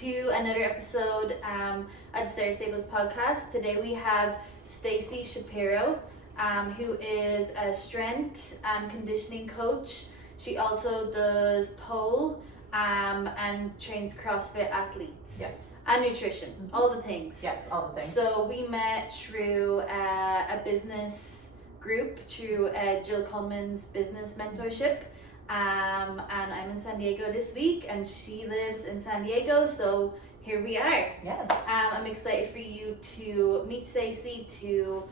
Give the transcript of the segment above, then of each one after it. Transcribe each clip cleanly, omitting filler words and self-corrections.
To another episode at Sarah Staples podcast. Today we have Stacey Shapiro, who is a strength and conditioning coach. She also does pole and trains CrossFit athletes. Yes. And nutrition, all the things. Yes, all the things. So we met through a business group, through Jill Coleman's business mentorship. And I'm in San Diego this week, and she lives in San Diego, so here we are. Yes. I'm excited for you to meet Stacey, to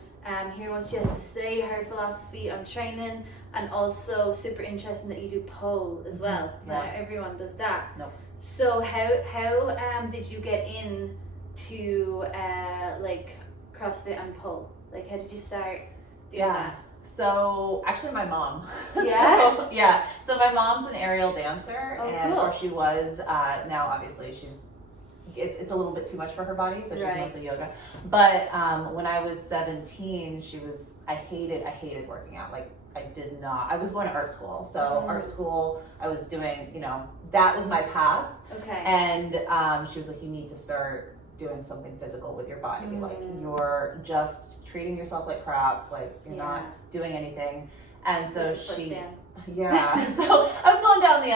hear what she has to say, her philosophy on training, and also super interesting that you do pole as well. So not everyone does that. No. So how did you get into like CrossFit and pole? Like, how did you start doing that? So actually my mom. Yeah? So my mom's an aerial dancer, cool. or she was, now obviously it's a little bit too much for her body, so she's mostly yoga. But when I was 17, I hated working out. Like, I was going to art school. So art school, I was doing, that was my path. Okay. And she was like, you need to start doing something physical with your body. Like, you're just treating yourself like crap, like you're not doing anything. And so so I was going down the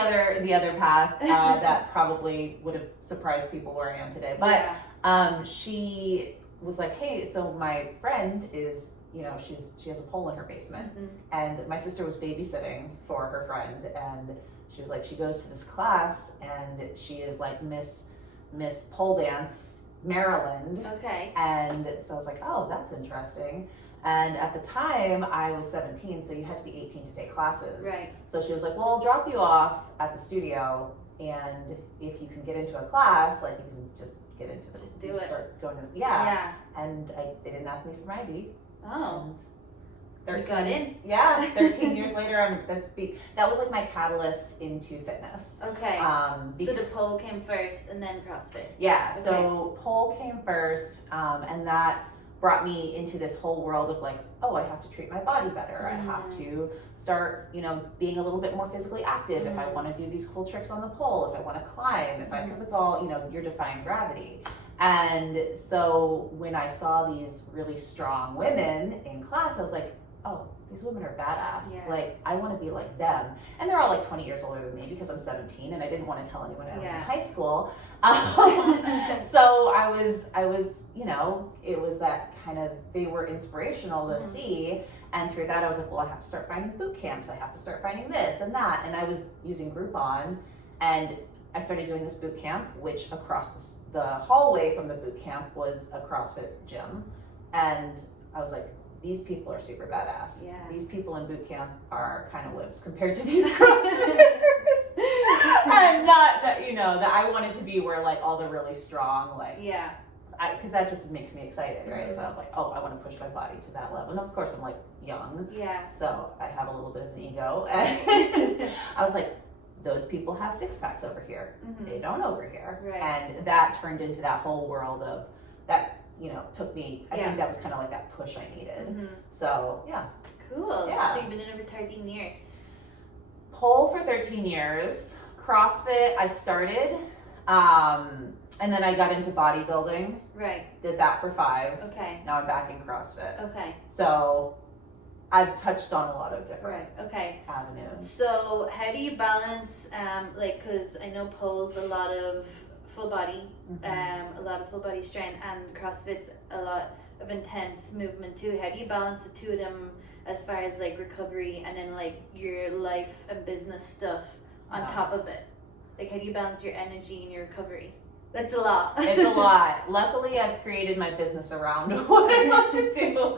other path that probably would have surprised people where I am today. But she was like, hey, so my friend is, she has a pole in her basement, and my sister was babysitting for her friend, and she was like, she goes to this class, and she is like Miss Pole Dance Maryland. Okay. And so I was like, oh, that's interesting. And at the time I was 17, so you had to be 18 to take classes. Right. So she was like, well, I'll drop you off at the studio, and if you can get into a class, like, you can just get into the, just do it. Start going to And they didn't ask me for my ID. Oh. And you got in. Yeah, 13 years later, that was like my catalyst into fitness. Okay. So the pole came first, and then CrossFit. Yeah. Okay. So pole came first, and that brought me into this whole world of like, oh, I have to treat my body better. I have to start, being a little bit more physically active if I want to do these cool tricks on the pole, if I want to climb, because it's all, you're defying gravity. And so when I saw these really strong women in class, I was like, oh, these women are badass. Yeah. Like, I want to be like them. And they're all like 20 years older than me because I'm 17, and I didn't want to tell anyone I was in high school. So I was, it was that kind of, they were inspirational to see. And through that, I was like, well, I have to start finding boot camps. I have to start finding this and that. And I was using Groupon, and I started doing this boot camp, which across the hallway from the boot camp was a CrossFit gym. And I was like, these people are super badass. Yeah. These people in boot camp are kind of wimps compared to these CrossFitters. And not that, that I wanted to be where like all the really strong, like, because that just makes me excited, right? So I was like, oh, I want to push my body to that level. And of course I'm like young. Yeah. So I have a little bit of an ego. And I was like, those people have six packs over here. They don't over here. Right. And that turned into that whole world of that, took me, I think that was kind of like that push I needed. So, yeah. Cool. Yeah. So you've been in it for 13 years. Pole for 13 years. CrossFit, I started, and then I got into bodybuilding. Right. Did that for 5. Okay. Now I'm back in CrossFit. Okay. So I've touched on a lot of different avenues. So how do you balance, because I know pole's a lot of full body, a lot of full body strength, and CrossFit's a lot of intense movement too. How do you balance the two of them as far as like recovery and then like your life and business stuff on top of it? Like, how do you balance your energy and your recovery? That's a lot. It's a lot. Luckily, I've created my business around what I want to do.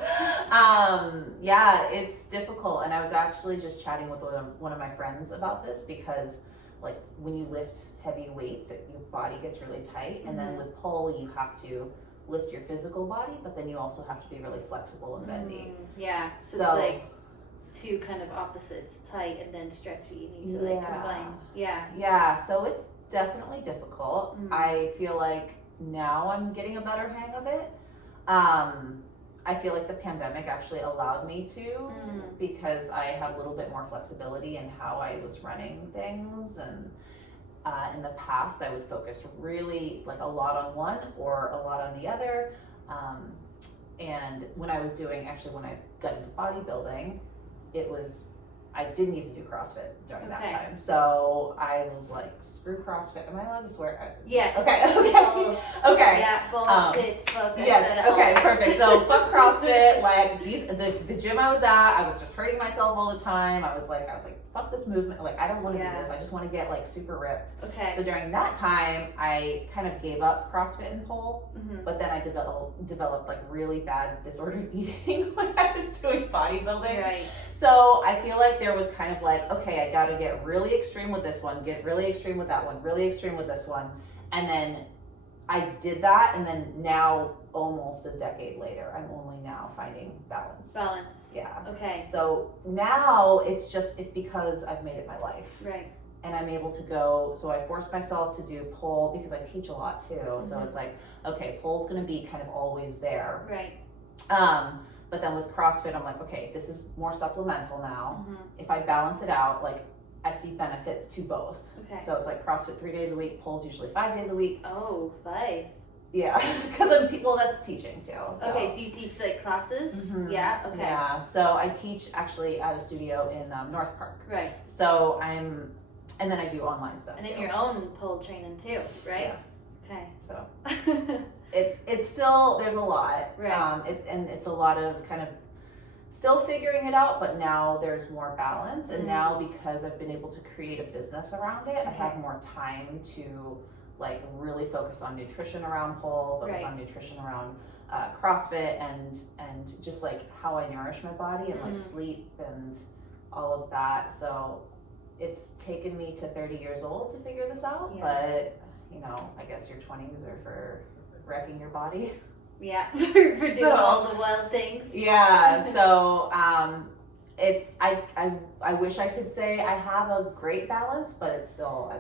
It's difficult. And I was actually just chatting with one of my friends about this, because like when you lift heavy weights, your body gets really tight. And then with pole, you have to lift your physical body, but then you also have to be really flexible and bendy. Yeah. So it's like two kind of opposites, tight and then stretchy. You need to like combine. Yeah. So it's definitely difficult. I feel like now I'm getting a better hang of it. I feel like the pandemic actually allowed me to, because I had a little bit more flexibility in how I was running things, and In the past, I would focus really like a lot on one or a lot on the other. And when I got into bodybuilding, I didn't even do CrossFit during that time. So I was like, screw CrossFit. Am I allowed to swear? Yes. Okay. Okay. Yeah, balls, tits, fuck. Yes. Okay, perfect. So fuck CrossFit. Like the gym I was at, I was just hurting myself all the time. I was like, fuck this movement. Like, I don't want to do this. I just want to get like super ripped. Okay. So during that time, I kind of gave up CrossFit and pole, but then I developed like really bad disordered eating when I was doing bodybuilding. Right. So I feel like there was kind of like, okay, I got to get really extreme with this one, get really extreme with that one, really extreme with this one. And then I did that. And then now, almost a decade later, I'm only now finding balance. Yeah. Okay. So now it's because I've made it my life. Right. And I'm able to go, so I forced myself to do pole because I teach a lot too. So it's like, okay, pole's going to be kind of always there. Right. But then with CrossFit, I'm like, okay, this is more supplemental now. If I balance it out, like I see benefits to both. Okay. So it's like CrossFit 3 days a week, pole's usually 5 days a week. Oh, 5. Yeah, because that's teaching too. So. Okay, so you teach like classes? Yeah, okay. Yeah, so I teach actually at a studio in North Park. Right. So and then I do online stuff. And then your own pole training too, right? Yeah. Okay. So it's still, there's a lot. Right. And it's a lot of kind of still figuring it out, but now there's more balance. And now because I've been able to create a business around it, I have more time to like really focus on nutrition around pole, focus on nutrition around CrossFit and just like how I nourish my body and like sleep and all of that. So it's taken me to 30 years old to figure this out, but I guess your 20s are for wrecking your body. Yeah, for doing all the wild things. Yeah, so I wish I could say I have a great balance, but it's still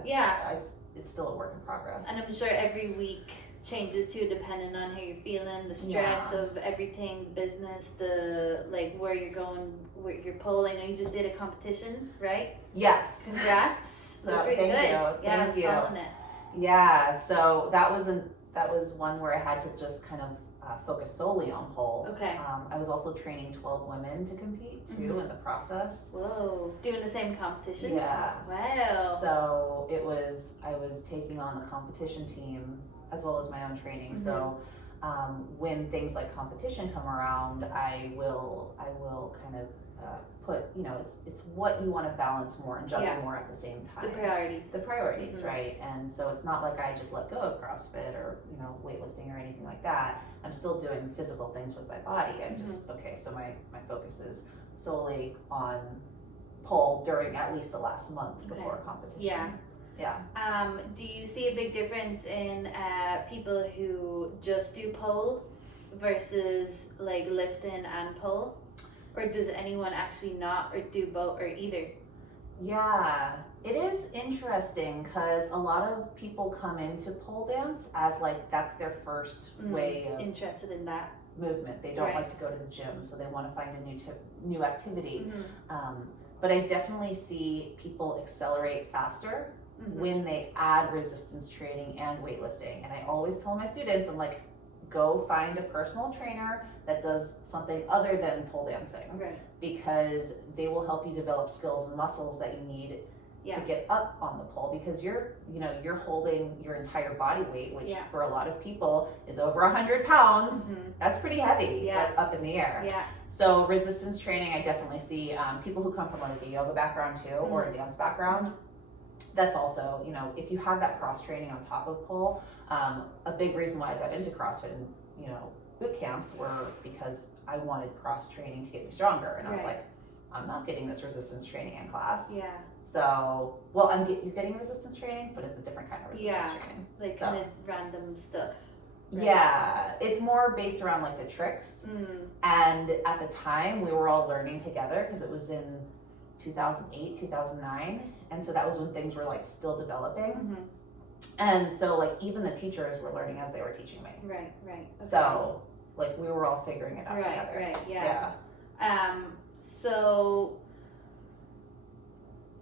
it's still a work in progress. And I'm sure every week changes too, depending on how you're feeling, the stress of everything, the business, the like where you're going with your pole. I know you just did a competition, right? Yes. Congrats. So Looked pretty thank good. you. Yeah, Thank you. I was following it. Yeah, so that was one where I had to just kind of focus solely on pole. Okay. I was also training 12 women to compete too in the process. Whoa. Doing the same competition? Yeah. Wow. So I was taking on the competition team as well as my own training. So when things like competition come around, I will kind of put, it's what you want to balance more and juggle more at the same time. The priorities. Right? And so it's not like I just let go of CrossFit or, weightlifting or anything like that. I'm still doing physical things with my body. I'm just, so my focus is solely on pole during at least the last month before competition. Yeah. Do you see a big difference in people who just do pole versus like lifting and pole? Or does anyone actually not or do both or either? Yeah, it is interesting because a lot of people come into pole dance as like that's their first way of interested in that movement. They don't like to go to the gym, so they want to find a new activity. But I definitely see people accelerate faster when they add resistance training and weightlifting. And I always tell my students, I'm like, go find a personal trainer that does something other than pole dancing, because they will help you develop skills and muscles that you need to get up on the pole, because you're holding your entire body weight, which for a lot of people is over 100 pounds. That's pretty heavy, like up in the air. So resistance training, I definitely see people who come from like a yoga background too, or a dance background. That's also, if you have that cross training on top of pole, a big reason why I got into CrossFit and, boot camps were because I wanted cross training to get me stronger. And I was like, I'm not getting this resistance training in class. So, you're getting resistance training, but it's a different kind of resistance training. Like kind of random stuff. Yeah, it's more based around like the tricks. And at the time we were all learning together because it was in 2008, 2009. And so that was when things were like still developing. And so like even the teachers were learning as they were teaching me. Right. Okay. So like we were all figuring it out together. Yeah. So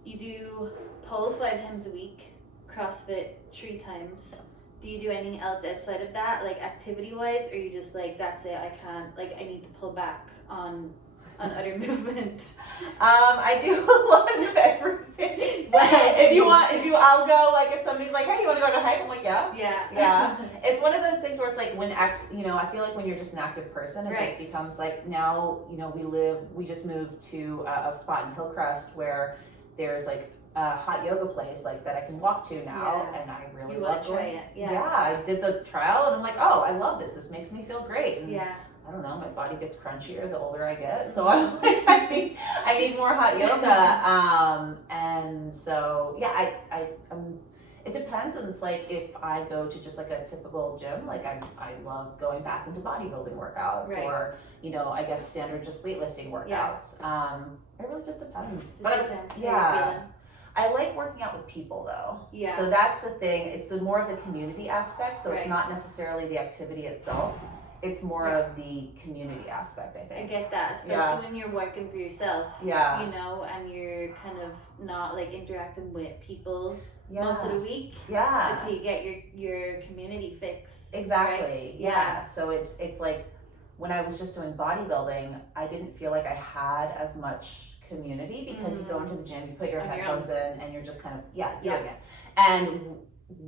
you do pole 5 times a week, CrossFit 3 times. Do you do anything else outside of that, like activity wise, or you just like, that's it, I can't, like I need to pull back on other movement? I do a lot of everything. I'll go, like if somebody's like, hey, you want to go on a hike? I'm like, yeah. Yeah. It's one of those things where it's like I feel like when you're just an active person, it just becomes like, now, we just moved to a spot in Hillcrest where there's like a hot yoga place like that I can walk to now, and I really love going. It. Yeah, I did the trial and I'm like, oh, I love this. This makes me feel great. And I don't know, my body gets crunchier the older I get, so I'm like, I think I need more hot yoga. And so it depends, and it's like if I go to just like a typical gym, like I love going back into bodybuilding workouts, or I guess standard just weightlifting workouts. It really just depends. I like working out with people though. Yeah. So that's the thing. It's the more of the community aspect. So it's not necessarily the activity itself. It's more of the community aspect, I think. I get that, especially when you're working for yourself. Yeah. And you're kind of not like interacting with people most of the week. Yeah. Until you get your community fix. Exactly. Right? Yeah. So it's like when I was just doing bodybuilding, I didn't feel like I had as much community because you go into the gym, you put your headphones in, and you're just kind of doing it. And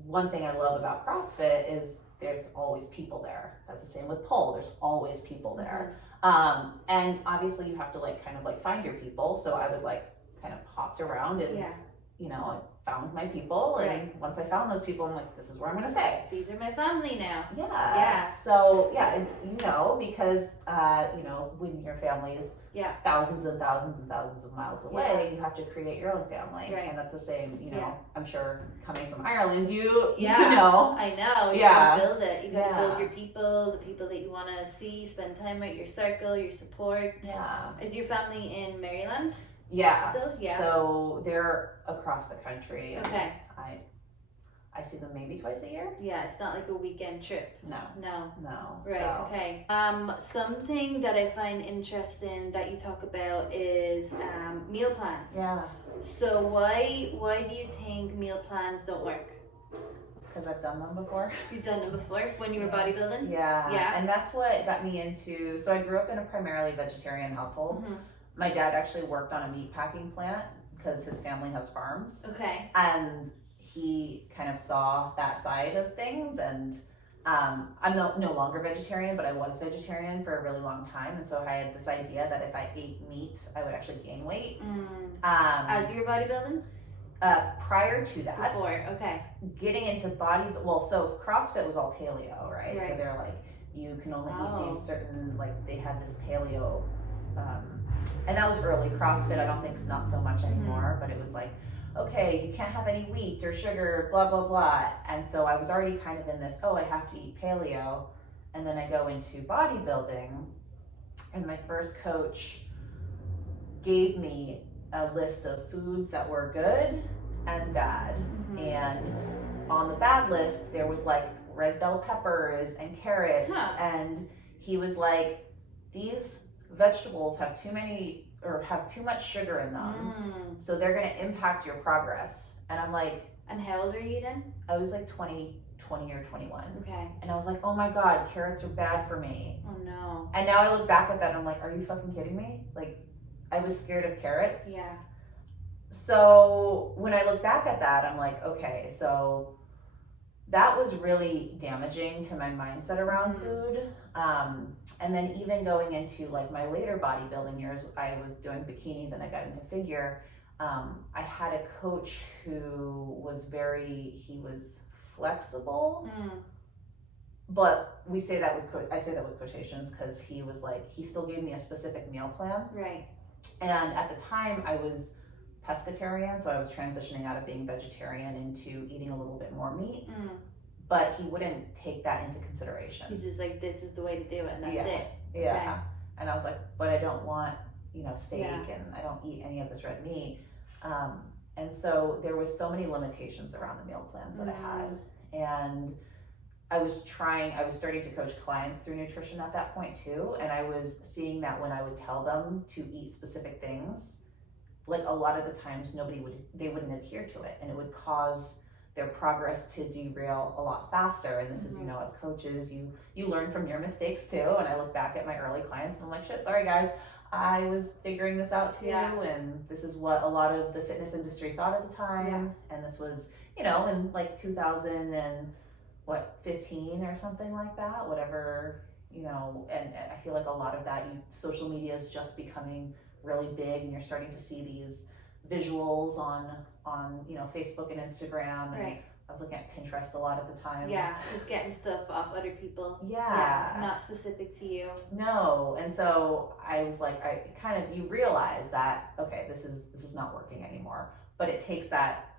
one thing I love about CrossFit is there's always people there. That's the same with pole. There's always people there. And obviously you have to like kind of like find your people. So I would like kind of hopped around and I found my people. And once I found those people, I'm like, this is where I'm going to stay. These are my family now. Yeah. So and because when your family's thousands and thousands and thousands of miles away, you have to create your own family. And that's the same, I'm sure coming from Ireland, I know. You gotta build it. You gotta build your people, the people that you want to see, spend time with, your circle, your support. Is your family in Maryland? Still? So they're across the country. Okay. I see them maybe twice a year. Yeah, it's not like a weekend trip. No. Right. So. Okay. Something that I find interesting that you talk about is meal plans. Yeah. So why do you think meal plans don't work? Because I've done them before. You've done them before when you were bodybuilding? Yeah. And that's what got me into. So I grew up in a primarily vegetarian household. My dad actually worked on a meat packing plant because his family has farms. Okay. And he kind of saw that side of things, and I'm no longer vegetarian, but I was vegetarian for a really long time, and so I had this idea that if I ate meat, I would actually gain weight. As you were bodybuilding? Prior to that. Before, okay. Getting into so CrossFit was all paleo, right? So they're like, you can only eat these certain, like they had this paleo, and that was early. CrossFit I don't think is not so much anymore, but it was like, okay, you can't have any wheat or sugar, blah, blah, blah. And so I was already kind of in this, I have to eat paleo. And then I go into bodybuilding, and my first coach gave me a list of foods that were good and bad. And on the bad list, there was like red bell peppers and carrots. And he was like, these vegetables have have too much sugar in them, so they're going to impact your progress. And I'm like, and how old are you then? I was like 20 or 21. Okay. And I was like, oh my God, carrots are bad for me. Oh no. And now I look back at that and I'm like, are you fucking kidding me? Like, I was scared of carrots. Yeah. So when I look back at that, I'm like, okay, so that was really damaging to my mindset around food. And then even going into like my later bodybuilding years, I was doing bikini, then I got into figure. I had a coach who was he was flexible, but I say that with quotations because he was like, he still gave me a specific meal plan. Right. And at the time I was pescatarian, so I was transitioning out of being vegetarian into eating a little bit more meat. But he wouldn't take that into consideration. He's just like, this is the way to do it, and that's it. Yeah. Okay. And I was like, but I don't want, steak, and I don't eat any of this red meat. And so there was so many limitations around the meal plans that I had. And I was starting to coach clients through nutrition at that point too. And I was seeing that when I would tell them to eat specific things, like a lot of the times they wouldn't adhere to it, and it would cause their progress to derail a lot faster. And this is, you know, as coaches, you learn from your mistakes too. And I look back at my early clients and I'm like, shit, sorry guys, I was figuring this out too. And this is what a lot of the fitness industry thought at the time. And this was, you know, in like 2015 or something like that, whatever, you know. And I feel like a lot of that, social media is just becoming really big, and you're starting to see these visuals on you know, Facebook and Instagram, and I was looking at Pinterest a lot at the time. Yeah, just getting stuff off other people. Yeah. Not specific to you. No, and so I was like, you realize that, okay, this is not working anymore, but it takes that,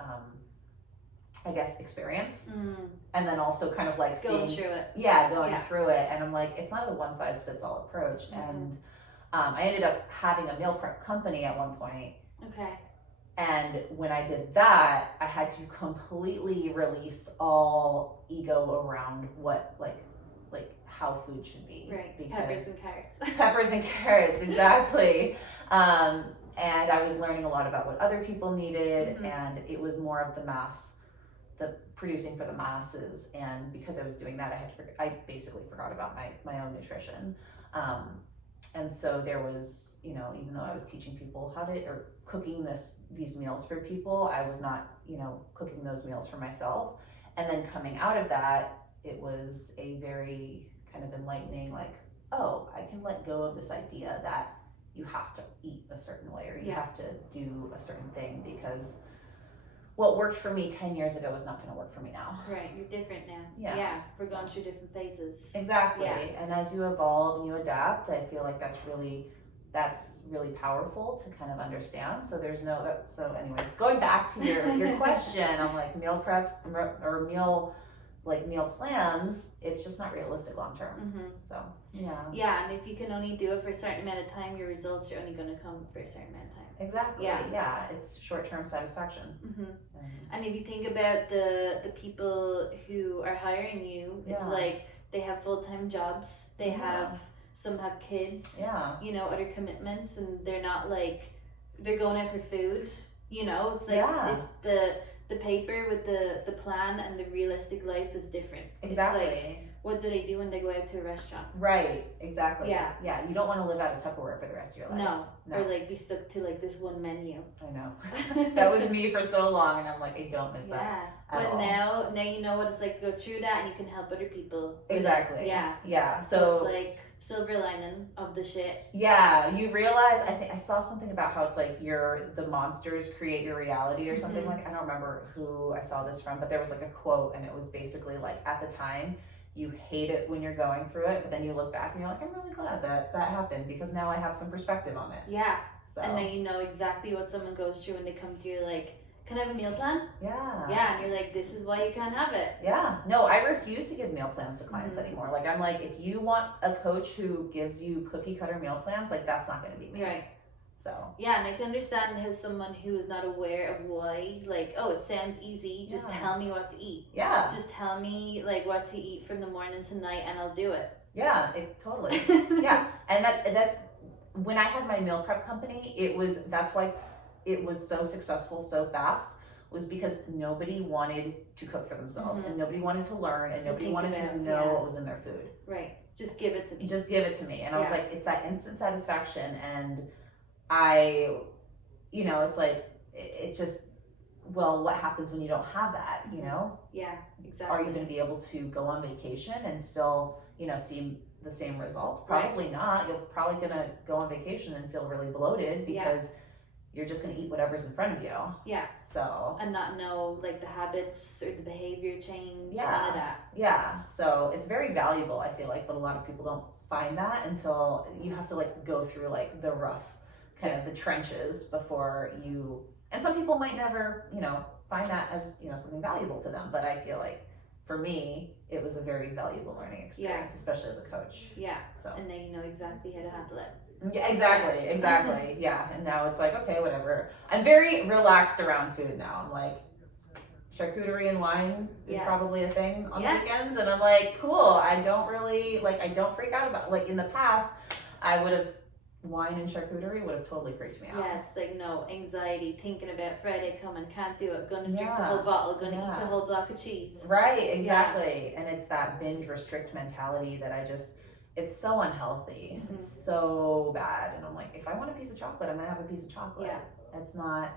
I guess, experience, and then also kind of like going through it. Through it, and I'm like, it's not a one size fits all approach, and I ended up having a meal prep company at one point. Okay. And when I did that, I had to completely release all ego around what like how food should be. Right. Because Peppers and carrots. Peppers and carrots, exactly. And I was learning a lot about what other people needed, and it was more of the producing for the masses. And because I was doing that, I basically forgot about my own nutrition. And so there was, you know, even though I was teaching people or cooking these meals for people, I was not, you know, cooking those meals for myself. And then coming out of that, it was a very kind of enlightening, like, oh, I can let go of this idea that you have to eat a certain way, or you have to do a certain thing, because what worked for me 10 years ago is not going to work for me now. Right, you're different now. Yeah. We're going through different phases. Exactly. And as you evolve and you adapt, I feel like that's really powerful to kind of understand. So so anyways, going back to your question on like meal prep or meal plans, it's just not realistic long term. So yeah, and if you can only do it for a certain amount of time, your results are only going to come for a certain amount of time. Exactly. It's short-term satisfaction. And if you think about the people who are hiring you, it's like they have full-time jobs, some have kids, you know, other commitments, and they're not like, they're going out for food, you know. It's like the paper with the plan and the realistic life is different. Exactly. It's like, what do they do when they go out to a restaurant? Right, exactly. Yeah. You don't want to live out of Tupperware for the rest of your life. No. Or like be stuck to like this one menu. I know. That was me for so long, and I'm like, I don't miss that. But now you know what it's like to go through that, and you can help other people. Exactly. Yeah. So it's like silver lining of the shit. Yeah, you realize, I saw something about how it's like the monsters create your reality or something like, I don't remember who I saw this from, but there was like a quote, and it was basically like, at the time, you hate it when you're going through it, but then you look back and you're like, I'm really glad that happened, because now I have some perspective on it. Yeah. So. And then you know exactly what someone goes through when they come to you, like, can I have a meal plan? Yeah, and you're like, this is why you can't have it. Yeah. No, I refuse to give meal plans to clients anymore. Like, I'm like, if you want a coach who gives you cookie cutter meal plans, like, that's not going to be me. Right. So. Yeah, and I can understand how someone who is not aware of why, like, oh, it sounds easy, just tell me what to eat. Yeah. Just tell me, like, what to eat from the morning to night, and I'll do it. Yeah, totally. Yeah, and that's, when I had my meal prep company, that's why it was so successful so fast, was because nobody wanted to cook for themselves, and nobody wanted to learn, and nobody wanted to know what was in their food. Right. Just give it to me. Just give it to me. And I was like, it's that instant satisfaction, and you know, it's like, it's just, well, what happens when you don't have that, you know? Yeah, exactly. Are you going to be able to go on vacation and still, you know, see the same results? Probably not. You're probably going to go on vacation and feel really bloated because you're just going to eat whatever's in front of you. Yeah. So. And not know, like, the habits or the behavior change, none of that. Yeah. So it's very valuable, I feel like, but a lot of people don't find that until you have to, like, go through, like, the rough kind of the trenches before you, and some people might never, you know, find that as, you know, something valuable to them, but I feel like for me it was a very valuable learning experience, especially as a coach. Yeah. So. And now you know exactly how to handle it. Yeah, exactly. Yeah. And now it's like, okay, whatever. I'm very relaxed around food now. I'm like, charcuterie and wine is probably a thing on the weekends, and I'm like, cool. I don't really, like, I don't freak out about, like, in the past I would have wine and charcuterie would have totally freaked me out. Yeah, it's like no anxiety thinking about Friday coming, can't do it, gonna drink the whole bottle, gonna eat the whole block of cheese. Right, exactly. And it's that binge restrict mentality that it's so unhealthy. It's so bad. And I'm like, if I want a piece of chocolate, I'm gonna have a piece of chocolate. Yeah. It's not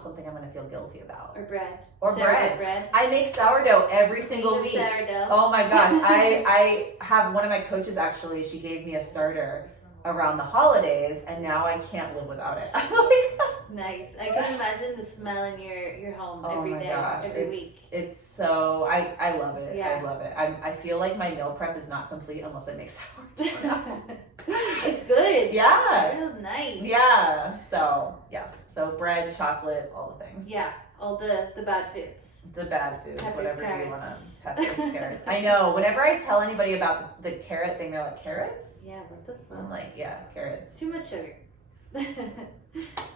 something I'm gonna feel guilty about. Or bread. Or bread. I make sourdough every single week. Sourdough. Oh my gosh. I have one of my coaches actually, she gave me a starter around the holidays, and now I can't live without it. I'm like, nice. I can imagine the smell in your home every day, every week. It's so I love it. Yeah. I love it. I feel like my meal prep is not complete unless I make sourdough. It's good. Yeah. Sourdough's nice. Yeah. So yes. So bread, chocolate, all the things. Yeah. All the bad foods. The bad foods, peppers, whatever carrots. you want to. Peppers, carrots. I know. Whenever I tell anybody about the carrot thing, they're like, carrots? Yeah, what the fuck? I'm like, yeah, carrots. Too much sugar.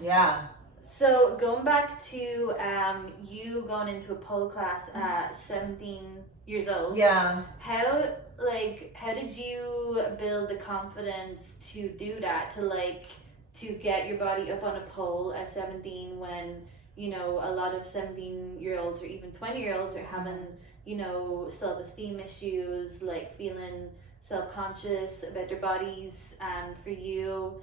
Yeah. So going back to you going into a pole class at 17 years old. Yeah. How did you build the confidence to do that, to get your body up on a pole at 17 when, you know, a lot of 17-year-olds or even 20-year-olds are having, you know, self-esteem issues, like feeling self-conscious about their bodies, and for you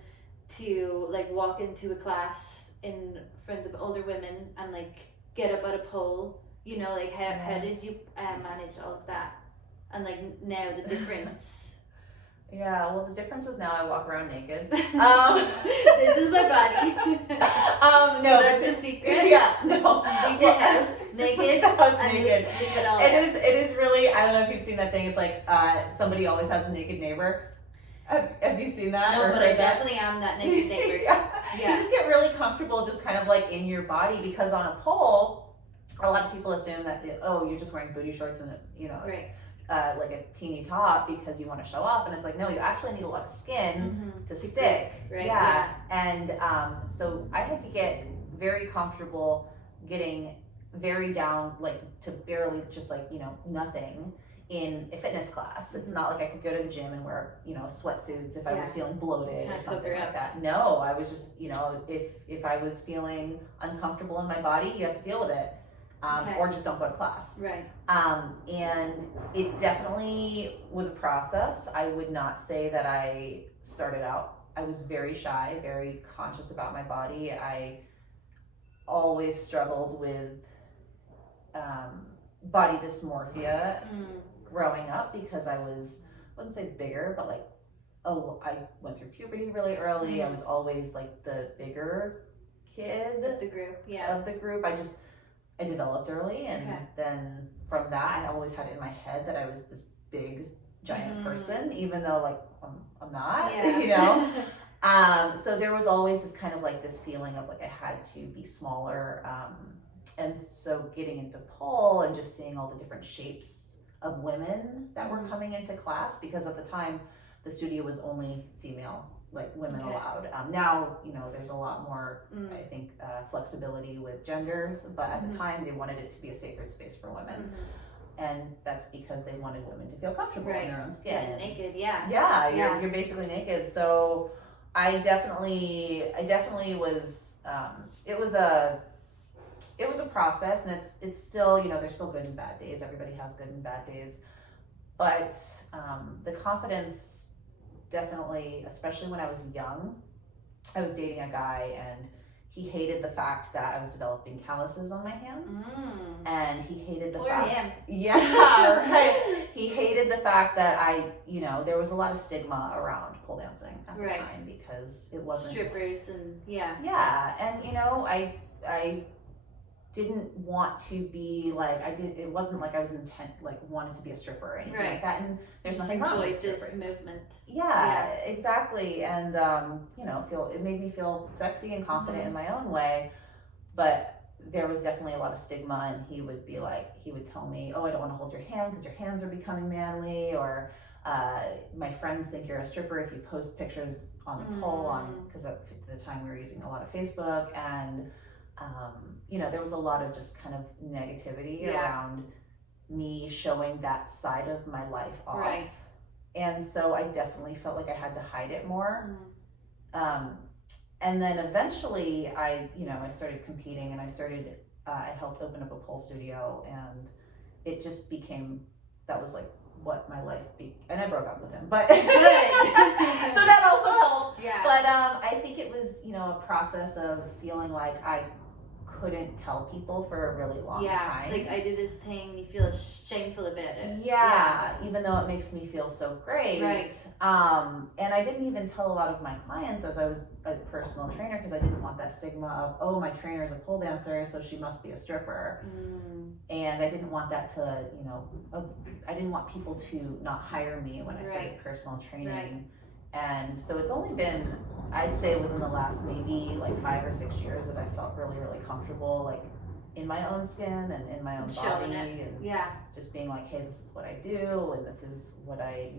to like walk into a class in front of older women and like get up at a pole, you know, like how did you manage all of that, and like now the difference? Yeah, well, the difference is now I walk around naked. This is my body. No, so that's the secret. Yeah, no. Leave your house naked and naked. Leave it all. It is really. I don't know if you've seen that thing. It's like somebody always has a naked neighbor. Have you seen that? No, but I definitely am that naked neighbor. Yeah. You just get really comfortable, just kind of like in your body, because on a pole, a lot of people assume that you're just wearing booty shorts and right. Like a teeny top because you want to show off, and it's like, no, you actually need a lot of skin to stick. Right. Yeah. And so I had to get very comfortable getting very down, like to barely just like, nothing in a fitness class. It's not like I could go to the gym and wear, sweatsuits if I was feeling bloated or something like that. No, I was just, if I was feeling uncomfortable in my body, you have to deal with it. Or just don't go to class. Right. And it definitely was a process. I would not say that I started out. I was very shy, very conscious about my body. I always struggled with body dysmorphia growing up because I wouldn't say bigger, but like, I went through puberty really early. I was always like the bigger kid of the group. I developed early, and then from that, I always had it in my head that I was this big, giant person, even though like I'm not, So there was always this kind of like this feeling of like I had to be smaller, and so getting into pole and just seeing all the different shapes of women that were coming into class, because at the time the studio was only female. Like women allowed. Now, there's a lot more, I think, flexibility with genders, but at the time they wanted it to be a sacred space for women. And that's because they wanted women to feel comfortable in their own skin. Yeah, naked, yeah. Yeah, you're basically naked. So I definitely was, it was a process, and it's still, there's still good and bad days. Everybody has good and bad days. But the confidence, definitely, especially when I was young, I was dating a guy, and he hated the fact that I was developing calluses on my hands, and he hated the fact. Yeah, right. He hated the fact that there was a lot of stigma around pole dancing at the time because it wasn't strippers and and I didn't want to be like it wasn't like I was wanted to be a stripper or anything like that, and there's nothing wrong with this movement. Yeah, exactly. And it made me feel sexy and confident in my own way, but there was definitely a lot of stigma, and he would tell me, oh, I don't want to hold your hand because your hands are becoming manly, or my friends think you're a stripper if you post pictures on the pole because at the time we were using a lot of Facebook, and there was a lot of just kind of negativity around me showing that side of my life off. Right. And so I definitely felt like I had to hide it more. And then eventually I started competing, and I helped open up a pole studio, and it just became, that was like what my life and I broke up with him, but so that also helped. Yeah. But I think it was, a process of feeling like I couldn't tell people for a really long time. It's like I did this thing, you feel shameful about it. Yeah, even though it makes me feel so great. Right. And I didn't even tell a lot of my clients as I was a personal trainer, because I didn't want that stigma of, oh, my trainer's a pole dancer, so she must be a stripper. And I didn't want that to, I didn't want people to not hire me when I started personal training. Right. And so it's only been, I'd say within the last maybe like 5 or 6 years that I felt really, really comfortable, like in my own skin and in my own body, and just being like, hey, this is what I do, and this is what I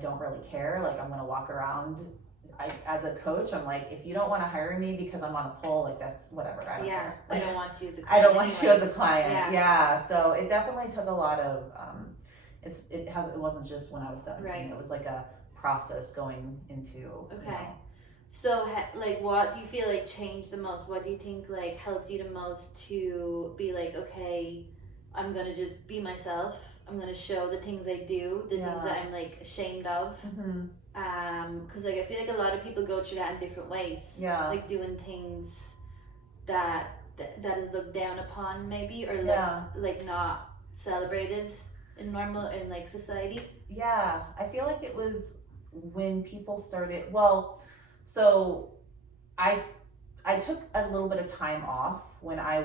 don't really care. Like, I'm gonna walk around. As a coach, I'm like, if you don't want to hire me because I'm on a pole, like, that's whatever. I don't care. I don't want you as a client. I don't want you as a client. Yeah. So it definitely took a lot of. It wasn't just when I was 17. Right. It was like a process going into. Okay. So, like, what do you feel like changed the most? What do you think, like, helped you the most to be like, okay, I'm gonna just be myself. I'm gonna show the things I do, the things that I'm like ashamed of. Because like I feel like a lot of people go through that in different ways. Yeah. Like doing things that is looked down upon, maybe, or like not celebrated in normal in like society. Yeah, I feel like it was when people started. Well, so I took a little bit of time off when I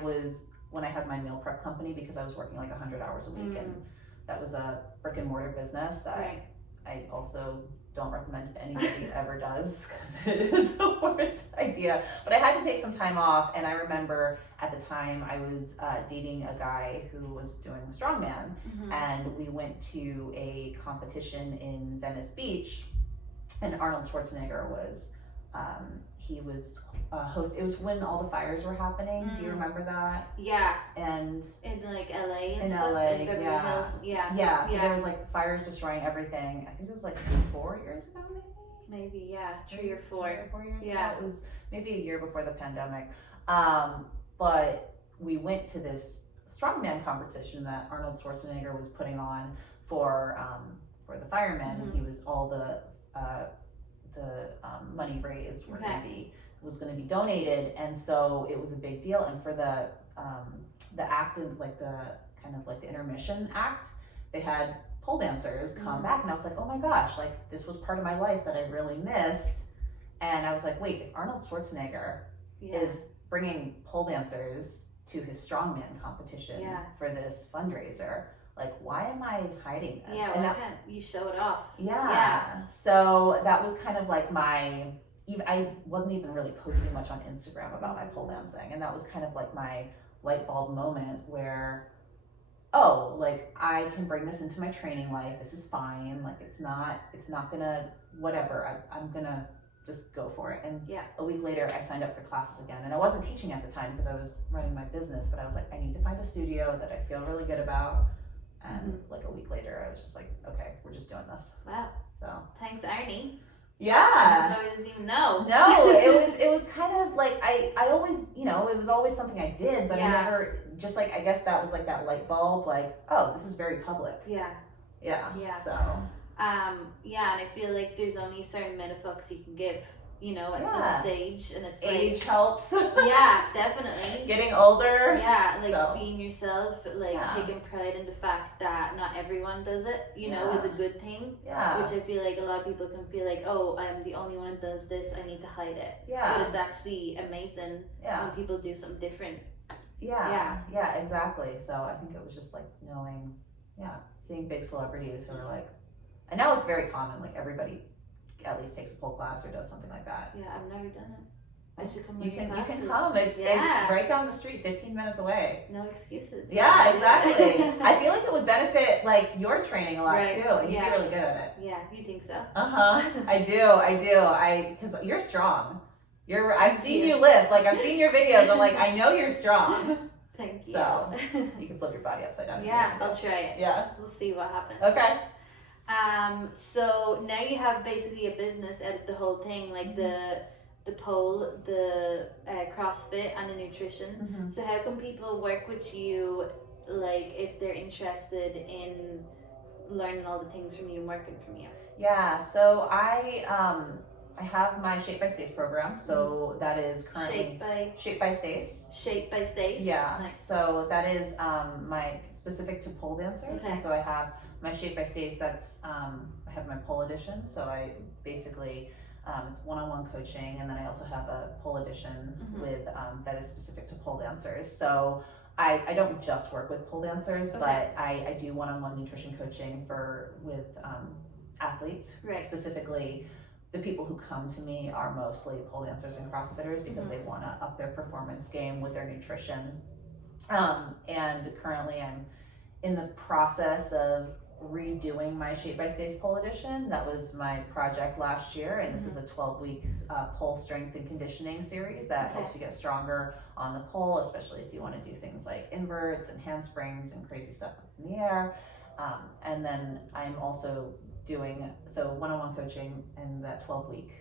had my meal prep company, because I was working like 100 hours a week, and that was a brick and mortar business that I also don't recommend anybody ever does, because it is the worst idea. But I had to take some time off, and I remember at the time I was dating a guy who was doing strongman, and we went to a competition in Venice Beach, and Arnold Schwarzenegger was he was host. It was when all the fires were happening. Do you remember that? Yeah. And in like LA and in stuff. LA, in Beverly Hills. Yeah. So there was like fires destroying everything. I think it was like 4 years ago, maybe. Maybe, yeah, 3 or 4. 3 or 4 years ago. It was maybe a year before the pandemic. But we went to this strongman competition that Arnold Schwarzenegger was putting on for the firemen, and he was all the money raised was going to be donated, and so it was a big deal. And for the act, and like the kind of like the intermission act, they had pole dancers come back, and I was like, oh my gosh, like this was part of my life that I really missed. And I was like, wait, if Arnold Schwarzenegger is bringing pole dancers to his strongman competition for this fundraiser, like, why am I hiding this? Yeah, why can't you show it off? Yeah. So that was kind of like I wasn't even really posting much on Instagram about my pole dancing, and that was kind of like my light bulb moment where, oh, like, I can bring this into my training life. This is fine. Like, it's not gonna, whatever. I'm gonna just go for it. And a week later, I signed up for classes again, and I wasn't teaching at the time because I was running my business, but I was like, I need to find a studio that I feel really good about. And like a week later, I was just like, okay, we're just doing this. Wow. So thanks, Arnie. Yeah. No, he doesn't even know. No, it was kind of like I always, it was always something I did, but I never, just like, I guess that was like that light bulb, like, oh, this is very public. Yeah. So. And I feel like there's only a certain amount of fucks you can give, at some stage, and it's age helps. Yeah, definitely. Getting older. Yeah, like being yourself, like taking pride in the fact that not everyone does it, is a good thing. Yeah. Which I feel like a lot of people can feel like, oh, I'm the only one who does this, I need to hide it. Yeah. But it's actually amazing when people do something different. Yeah, exactly. So I think it was just like knowing, seeing big celebrities who are like, I know it's very common, like everybody at least takes a pole class or does something like that. Yeah, I've never done it. I should come. You can come. It's right down the street, 15 minutes away. No excuses. Yeah, exactly. I feel like it would benefit like your training a lot too, and you'd be really good at it. Yeah, you think so? I do. Because you're strong. I've seen you lift. Like, I've seen your videos. I'm like, I know you're strong. Thank you. So you can flip your body upside down. Yeah, I'll try it. Yeah. We'll see what happens. Okay. So now you have basically a business out of the whole thing, like the pole, the CrossFit, and the nutrition. So how can people work with you, like if they're interested in learning all the things from you and working from you? Yeah, so I have my Shape by Stace program. So that is currently Shape by Stace. Shape by Stace. Yeah. Nice. So that is my specific to pole dancers. Okay. And so I have my Shape by Stace. That's I have my pole edition. So I basically it's one-on-one coaching, and then I also have a pole edition with that is specific to pole dancers. So I don't just work with pole dancers, but I do one-on-one nutrition coaching with athletes. Right. Specifically, the people who come to me are mostly pole dancers and CrossFitters because they want to up their performance game with their nutrition. And currently I'm in the process of redoing my Shape by Stace pole edition. That was my project last year, and this is a 12-week pole strength and conditioning series that helps you get stronger on the pole, especially if you want to do things like inverts and handsprings and crazy stuff up in the air. And then I'm also doing one-on-one coaching in that 12-week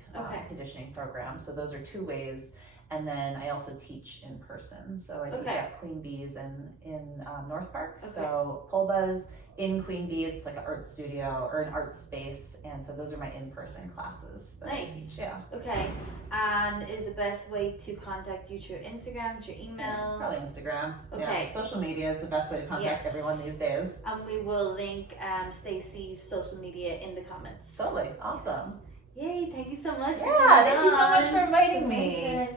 conditioning program. So those are 2 ways. And then I also teach in person. So I teach at Queen Bee's in North Park. So Pole Buzz in Queen Bee's, it's like an art studio or an art space. And so those are my in-person classes that I teach. Yeah. Okay. And is the best way to contact you through Instagram, through email? Probably Instagram. Okay. Yeah. Social media is the best way to contact everyone these days. And we will link Stacey's social media in the comments. Totally. Awesome. Yes. Yay, thank you so much. Yeah, thank you so much for inviting me.